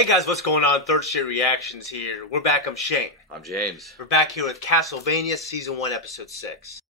Hey guys, what's going on? Third Shit Reactions here. We're back. I'm Shane. I'm James. We're back here with Castlevania Season 1, Episode 6.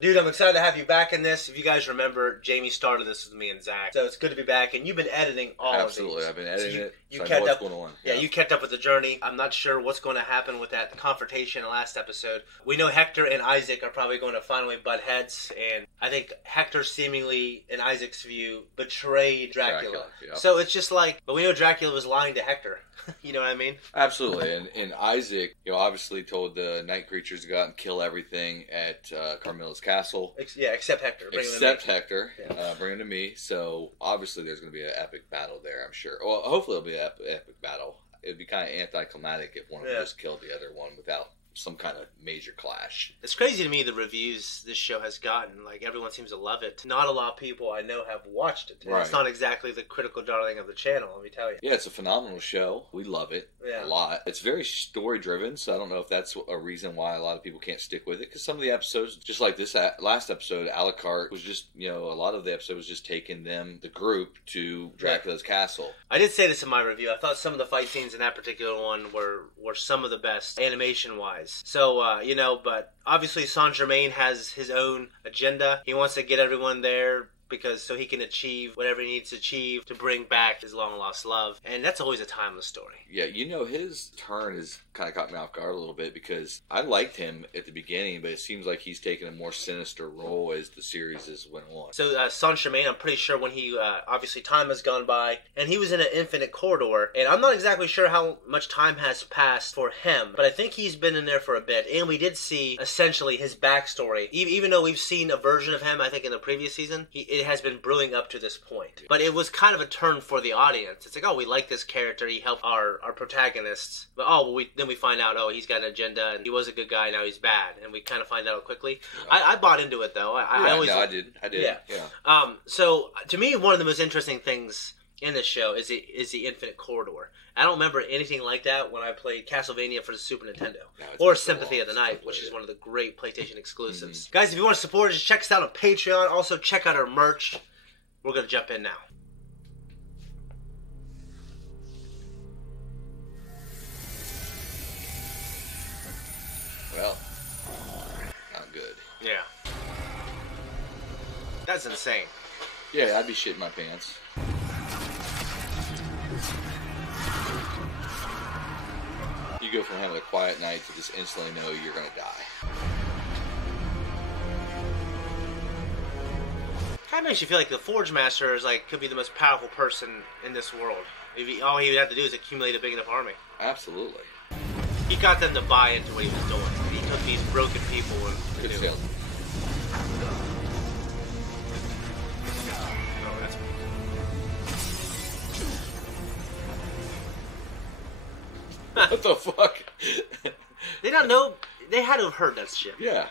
Dude, I'm excited to have you back in this. If you guys remember, Jamie started this with me and Zach. So it's good to be back, and you've been editing all Absolutely. of these. I've been editing it, you so I kept know what's up, going on. Yeah, you kept up with the journey. I'm not sure what's going to happen with that confrontation in the last episode. We know Hector and Isaac are probably going to finally butt heads, and I think Hector seemingly, in Isaac's view, betrayed Dracula. Yep. So it's just like, but we know Dracula was lying to Hector. You know what I mean? Absolutely. And Isaac, obviously told the night creatures to go out and kill everything at Carmilla's castle. Except Hector. Bring him to me. So obviously there's going to be an epic battle there, I'm sure. Well, hopefully it'll be an epic battle. It'd be kind of anticlimactic if one of them just killed the other one without some kind of major clash. It's crazy to me the reviews this show has gotten. Like, everyone seems to love it. Not a lot of people I know have watched it. Right. It's not exactly the critical darling of the channel, let me tell you. Yeah, it's a phenomenal show. We love it a lot. It's very story driven, so I don't know if that's a reason why a lot of people can't stick with it. Because some of the episodes, just like this last episode, a la carte, was just, a lot of the episode was just taking the group to Dracula's castle. I did say this in my review. I thought some of the fight scenes in that particular one were some of the best, animation-wise. So, but obviously Saint-Germain has his own agenda. He wants to get everyone there so he can achieve whatever he needs to achieve to bring back his long-lost love. And that's always a timeless story. Yeah, his turn has kind of caught me off guard a little bit because I liked him at the beginning, but it seems like he's taken a more sinister role as the series has went on. So Saint-Germain, I'm pretty sure when he, obviously time has gone by, and he was in an infinite corridor, and I'm not exactly sure how much time has passed for him, but I think he's been in there for a bit, and we did see, essentially, his backstory. Even though we've seen a version of him, I think, in the previous season, it has been brewing up to this point. But it was kind of a turn for the audience. It's like, oh, we like this character, he helped our protagonists, but then we find out, oh, he's got an agenda, and he was a good guy, now he's bad, and we kind of find out quickly. Yeah. I bought into it, though. I did. Yeah. So, to me, one of the most interesting things in this show is the infinite corridor. I don't remember anything like that when I played Castlevania for the Super Nintendo. Or Symphony of the Night, which is one of the great PlayStation exclusives. Mm-hmm. Guys, if you want to support us, just check us out on Patreon. Also, check out our merch. We're going to jump in now. Well, not good. Yeah. That's insane. Yeah, I'd be shitting my pants. You go from having a quiet night to just instantly know you're going to die. Kind of makes you feel like the Forge Master could be the most powerful person in this world. All he would have to do is accumulate a big enough army. Absolutely. He got them to buy into what he was doing. He took these broken people and... Good feeling. What the fuck? They don't know. They had to have heard that shit. Yeah.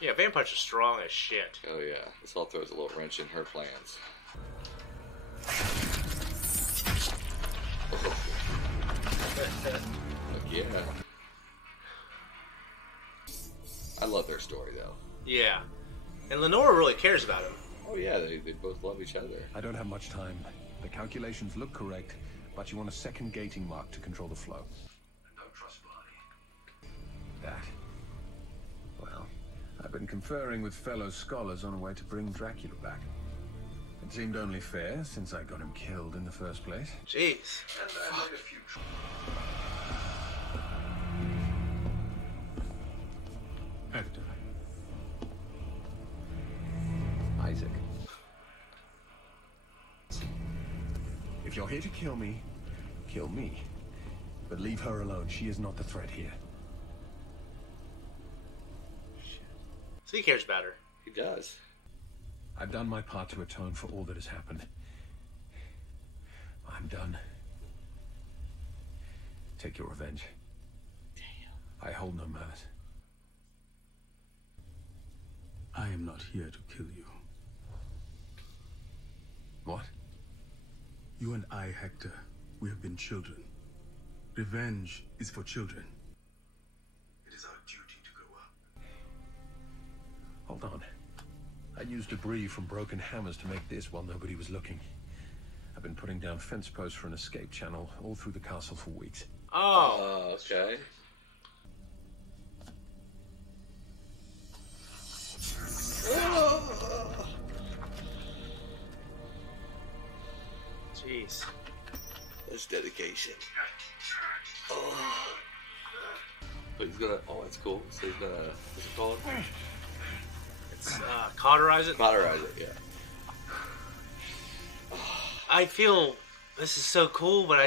Yeah, vampires are strong as shit. Oh yeah. This all throws a little wrench in her plans. Yeah. I love their story, though. Yeah. And Lenora really cares about him. Oh, yeah, they both love each other. I don't have much time. The calculations look correct, but you want a second gating mark to control the flow. No trust body. That. Well, I've been conferring with fellow scholars on a way to bring Dracula back. It seemed only fair, since I got him killed in the first place. Jeez. Hector. Isaac. If you're here to kill me, kill me. But leave her alone. She is not the threat here. Shit. So he cares about her. He does. I've done my part to atone for all that has happened. I'm done. Take your revenge. Damn. I hold no mirth. I am not here to kill you. What? You and I, Hector, we have been children. Revenge is for children. Hold on. I used debris from broken hammers to make this while nobody was looking. I've been putting down fence posts for an escape channel all through the castle for weeks. Oh, okay. jeez. That's dedication. Oh. But he's gonna. Oh, that's cool. So he's gonna. What's it called? It's cauterize it. Cauterize it. Yeah. I feel this is so cool, but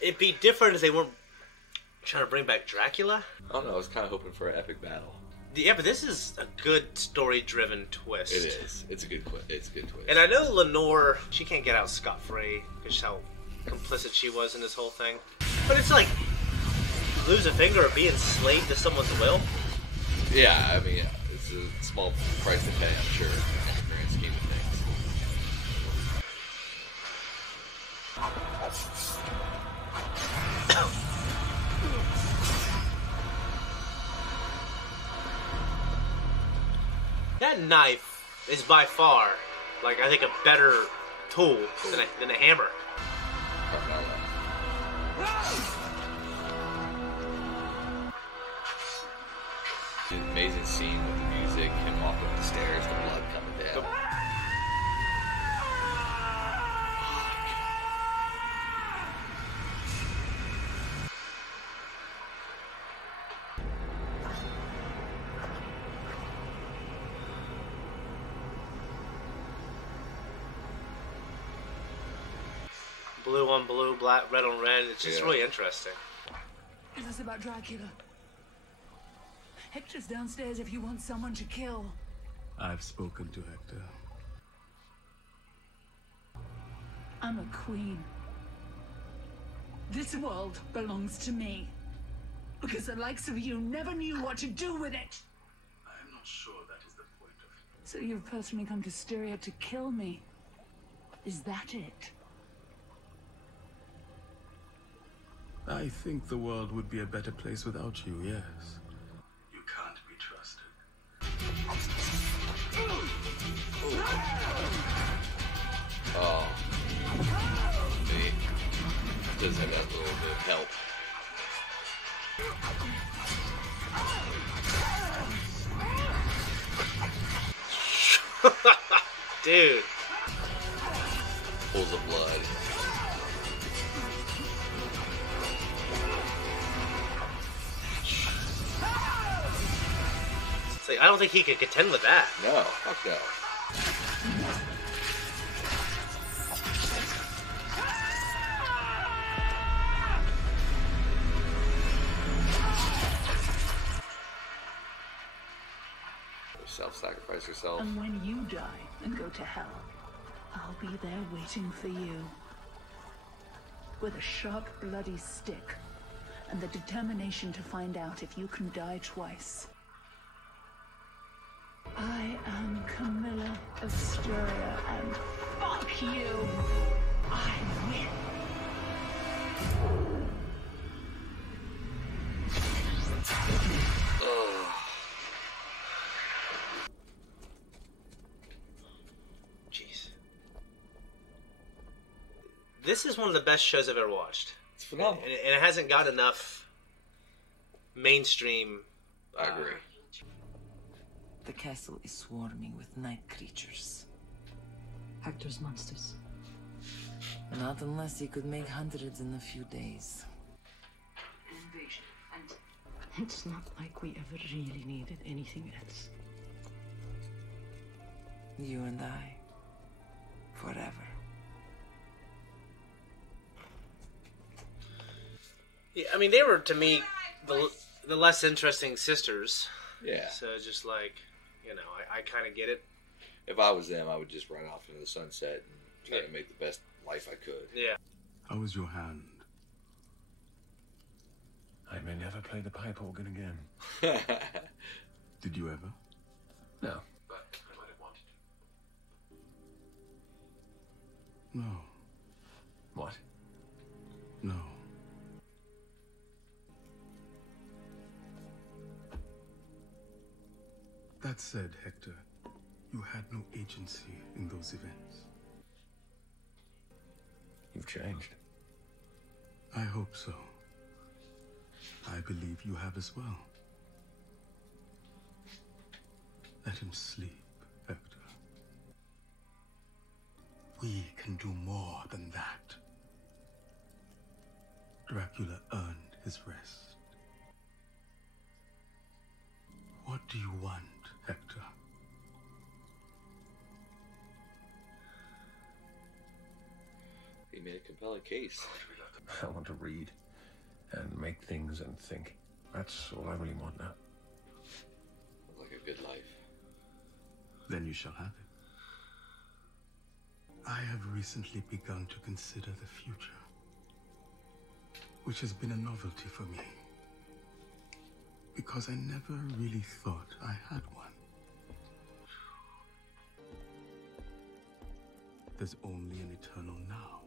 it'd be different if they weren't trying to bring back Dracula. I don't know. I was kind of hoping for an epic battle. Yeah, but this is a good story-driven twist. It is. It's a good twist. And I know Lenore, she can't get out scot-free because how complicit she was in this whole thing. But it's like lose a finger or be enslaved to someone's will. Yeah, I mean, it's a small price to pay, I'm sure, in the grand scheme of things. That knife is by far, like, I think a better tool than a hammer. The amazing scene with the music, him walking up the stairs, the blood coming down. Blue on blue, black, red on red. It's just really interesting. Is this about Dracula? Hector's downstairs if you want someone to kill. I've spoken to Hector. I'm a queen. This world belongs to me. Because the likes of you never knew what to do with it. I'm not sure that is the point of it. So you've personally come to Styria to kill me. Is that it? I think the world would be a better place without you, yes. You can't be trusted. Oh. See? Does have that little bit of help. Dude. Pulls the blood. It's like, I don't think he could contend with that. No, fuck no. Self-sacrifice yourself. And when you die and go to hell, I'll be there waiting for you. With a sharp, bloody stick, and the determination to find out if you can die twice. I am Camilla of Styria, and fuck you! I win! Jeez. This is one of the best shows I've ever watched. It's phenomenal. And it hasn't got enough mainstream. I agree. The castle is swarming with night creatures. Hector's monsters. Not unless he could make hundreds in a few days. Invasion. And it's not like we ever really needed anything else. You and I. Forever. Yeah, I mean, they were, to me, the less interesting sisters. Yeah. So just like, you know, I kind of get it. If I was them, I would just run off into the sunset and try to make the best life I could. Yeah. How was your hand? I may never play the pipe organ again. Did you ever? No. But I might have wanted to. No. What? No. That said, Hector, you had no agency in those events. You've changed. I hope so. I believe you have as well. Let him sleep, Hector. We can do more than that. Dracula earned his rest. What do you want, Hector? He made a compelling case. I want to read and make things and think. That's all I really want now. Like a good life. Then you shall have it. I have recently begun to consider the future, which has been a novelty for me, because I never really thought I had one. There's only an eternal now.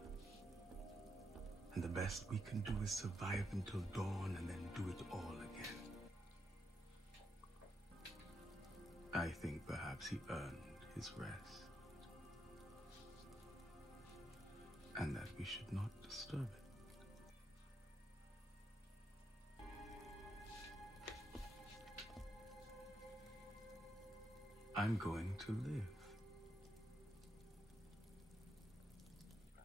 And the best we can do is survive until dawn and then do it all again. I think perhaps he earned his rest. And that we should not disturb it. I'm going to live.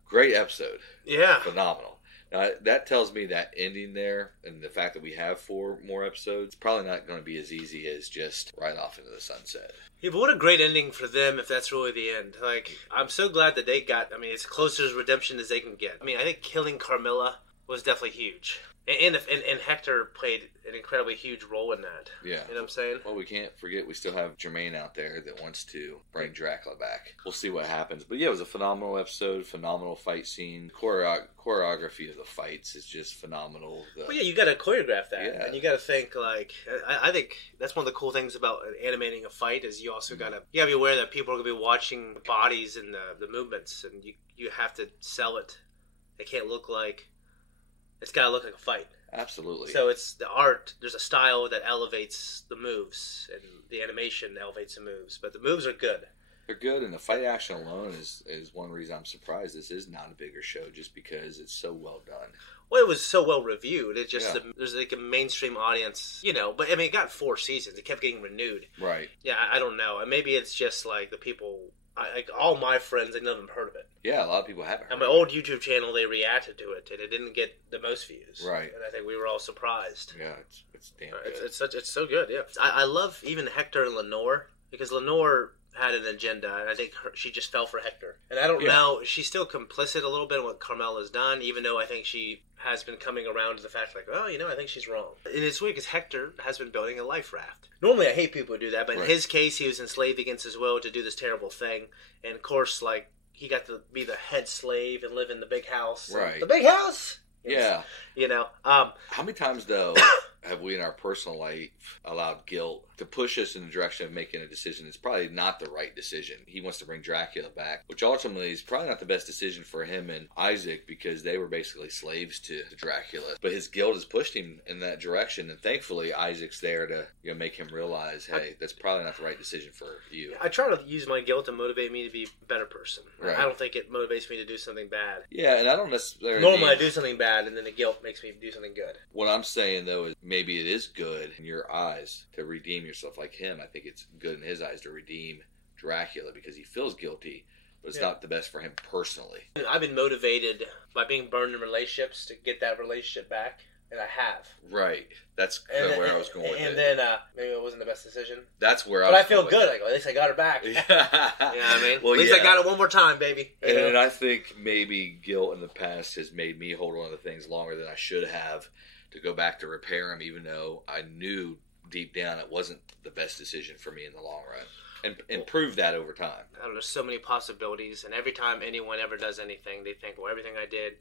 Great episode. Yeah. Phenomenal. Now, that tells me that ending there and the fact that we have 4 more episodes, probably not going to be as easy as just right off into the sunset. Yeah, but what a great ending for them if that's really the end. Like, I'm so glad that they got, I mean, it's close to redemption as they can get. I mean, I think killing Carmilla was definitely huge. And Hector played an incredibly huge role in that. Yeah. You know what I'm saying? Well, we can't forget we still have Jermaine out there that wants to bring Dracula back. We'll see what happens. But yeah, it was a phenomenal episode, phenomenal fight scene. Choreography of the fights is just phenomenal. Well, yeah, you got to choreograph that. Yeah. And you got to think, like, I think that's one of the cool things about animating a fight is you also got to be aware that people are going to be watching the bodies and the movements, and you have to sell it. It can't look like... It's got to look like a fight. Absolutely. So it's the art. There's a style that elevates the moves, and the animation elevates the moves. But the moves are good. They're good, and the fight action alone is one reason I'm surprised this is not a bigger show, just because it's so well done. Well, it was so well reviewed. It just Yeah. There's like a mainstream audience, you know. But I mean, it got 4 seasons. It kept getting renewed. Right. Yeah, I don't know. And maybe it's just like the people. Like all my friends, they never have heard of it. Yeah, a lot of people haven't heard On my old YouTube channel, they reacted to it, and it didn't get the most views. Right. And I think we were all surprised. Yeah, it's damn good. It's so good. Yeah, I love even Hector and Lenore, because Lenore had an agenda, and I think she just fell for Hector. And I don't know, she's still complicit a little bit in what Carmela's done, even though I think she has been coming around to the fact, like, oh, you know, I think she's wrong. And it's weird, because Hector has been building a life raft. Normally, I hate people who do that, but in his case, he was enslaved against his will to do this terrible thing. And, of course, like, he got to be the head slave and live in the big house. Right. The big house! Yeah. You know. How many times, though, have we in our personal life allowed guilt to push us in the direction of making a decision that's probably not the right decision? He wants to bring Dracula back, which ultimately is probably not the best decision for him and Isaac, because they were basically slaves to Dracula. But his guilt has pushed him in that direction, and thankfully Isaac's there to make him realize, hey, that's probably not the right decision for you. I try to use my guilt to motivate me to be a better person. Right. I don't think it motivates me to do something bad. Yeah, and I don't necessarily... Normally I do something bad, and then the guilt makes me do something good. What I'm saying, though, is maybe it is good in your eyes to redeem yourself like him. I think it's good in his eyes to redeem Dracula because he feels guilty, but it's not the best for him personally. I've been motivated by being burned in relationships to get that relationship back, and I have. Right. That's where I was going with it. And then maybe it wasn't the best decision. That's where But I feel good. I go, at least I got her back. Yeah. You know what I mean? Well, at least I got it one more time, baby. And I think maybe guilt in the past has made me hold on to things longer than I should have to go back to repair them, even though I knew deep down it wasn't the best decision for me in the long run. And improve that over time. I don't know, there's so many possibilities, and every time anyone ever does anything, they think, well, everything I did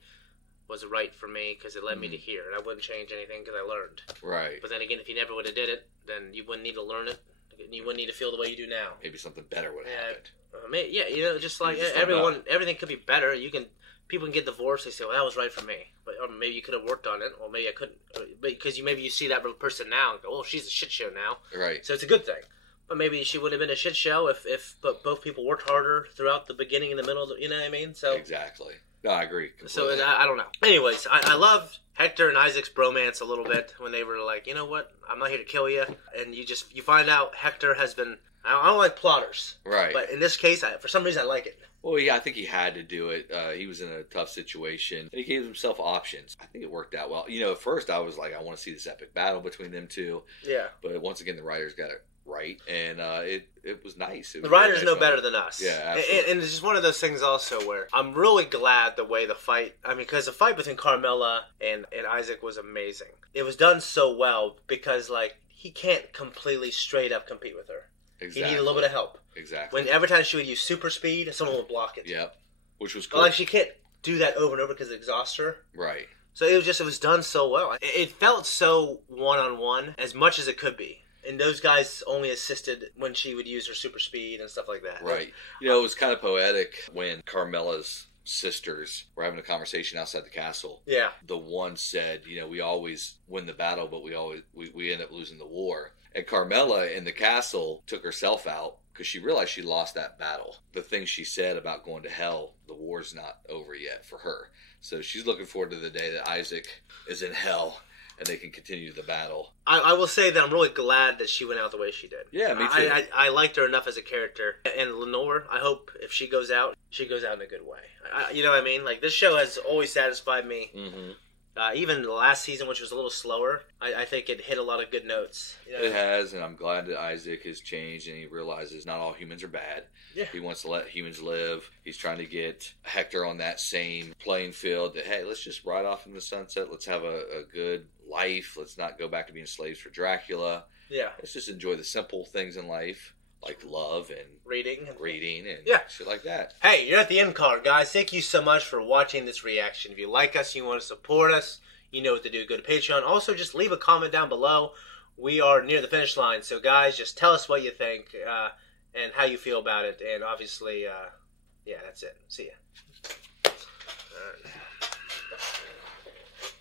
was right for me because it led me to here, and I wouldn't change anything because I learned. Right. But then again, if you never would have did it, then you wouldn't need to learn it. You wouldn't need to feel the way you do now. Maybe something better would have happened. Yeah, you know, just like everything could be better. People can get divorced. They say, well, that was right for me. But or maybe you could have worked on it, or maybe I couldn't. Because maybe you see that person now and go, oh, she's a shit show now. Right. So it's a good thing. Or maybe she would have been a shit show if both people worked harder throughout the beginning and the middle. You know what I mean? So exactly. No, I agree So completely. I don't know. Anyways, I love Hector and Isaac's bromance a little bit when they were like, you know what? I'm not here to kill you. And you find out Hector has been... I don't like plotters. Right. But in this case, for some reason, I like it. Well, yeah, I think he had to do it. He was in a tough situation. And he gave himself options. I think it worked out well. At first I was like, I want to see this epic battle between them two. Yeah. But once again, the writers got it right. And it was nice. The writers know better than us. Yeah, absolutely. And it's just one of those things also where I'm really glad the way the fight... I mean, because the fight between Carmela and Isaac was amazing. It was done so well because, he can't completely straight up compete with her. Exactly. He needed a little bit of help. Exactly. When every time she would use super speed, someone would block it. Yep. Which was cool. But she can't do that over and over because it exhausts her. Right. So it was done so well. It felt so one-on-one as much as it could be. And those guys only assisted when she would use her super speed and stuff like that. Right. It was kind of poetic when Carmela's sisters were having a conversation outside the castle. Yeah. The one said, we always win the battle, but we end up losing the war. And Carmela in the castle took herself out because she realized she lost that battle. The thing she said about going to hell, the war's not over yet for her. So she's looking forward to the day that Isaac is in hell and they can continue the battle. I will say that I'm really glad that she went out the way she did. Yeah, me too. I liked her enough as a character. And Lenore, I hope if she goes out in a good way. You know what I mean? This show has always satisfied me. Mm-hmm. Even the last season, which was a little slower, I think it hit a lot of good notes. It has, and I'm glad that Isaac has changed and he realizes not all humans are bad. Yeah. He wants to let humans live. He's trying to get Hector on that same playing field that, hey, let's just ride off in the sunset. Let's have a good life. Let's not go back to being slaves for Dracula. Yeah. Let's just enjoy the simple things in life. Like love and reading and shit like that. Hey, you're at the end card, guys. Thank you so much for watching this reaction. If you like us, you want to support us, you know what to do. Go to Patreon. Also, just leave a comment down below. We are near the finish line. So, guys, just tell us what you think and how you feel about it. And obviously, that's it. See ya. All right.